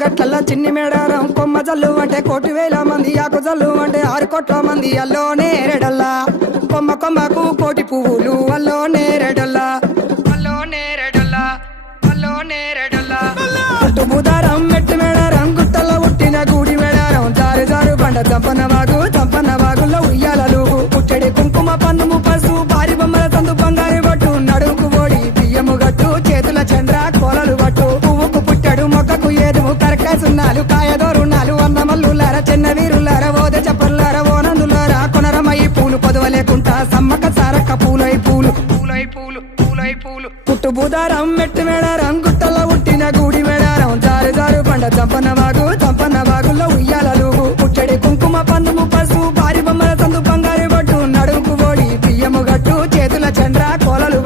గట్ల చిన్ని మేడారం కొమ్మ జల్లు అంటే 1,000 మంది ఆకు జల్లు అంటే 6 కోట్ల మంది అల్లో నేరెడల్లా కొమ్మ కొమ్మకు 1,000 పువ్వులు అల్లో నేరెడల్లా అల్లో నేరెడల్లా అల్లో నేరెడల్లా పుట్టు బుధారం మెట్టు మేడారం గుట్టలో పుట్టిన గూడి మేడారం జారు జారు బండ చంపన వాగుల్లో ఉయ్యాలలు పుట్టడి కుంకుమ పందుము పసు భారీ బొమ్మల తందు బంగారు పట్టు నడుకు ఓడి బియ్యము గట్టు చేతుల చంద్ర కోలలు పట్టు పువ్వుకు పుట్టడు మొక్కకు ఏదుము కరకాసున్నాలు కాయదోరున్నాలు వందమల్లులార చిన్న వీరులార ఓద చెప్పల్లార ఓనందులార కొనరమయ్యి పూలు పొదవలేకుంటా సమ్మక సారక్క పూలై పూలు పూలై పూలు పూలై పూలు పుట్టు బుధారం మెట్టు మేడారం గుట్టలో పుట్టిన గూడి మేడారం జారు జారు బండ చంపన వాగుల్లో ఉయ్యాలలు పుట్టడి కుంకుమ పందుము పసు భారీ బొమ్మల సందు బంగారు పట్టు నడుకు ఓడి బియ్యము గట్టు చేతుల చంద్ర కోలలు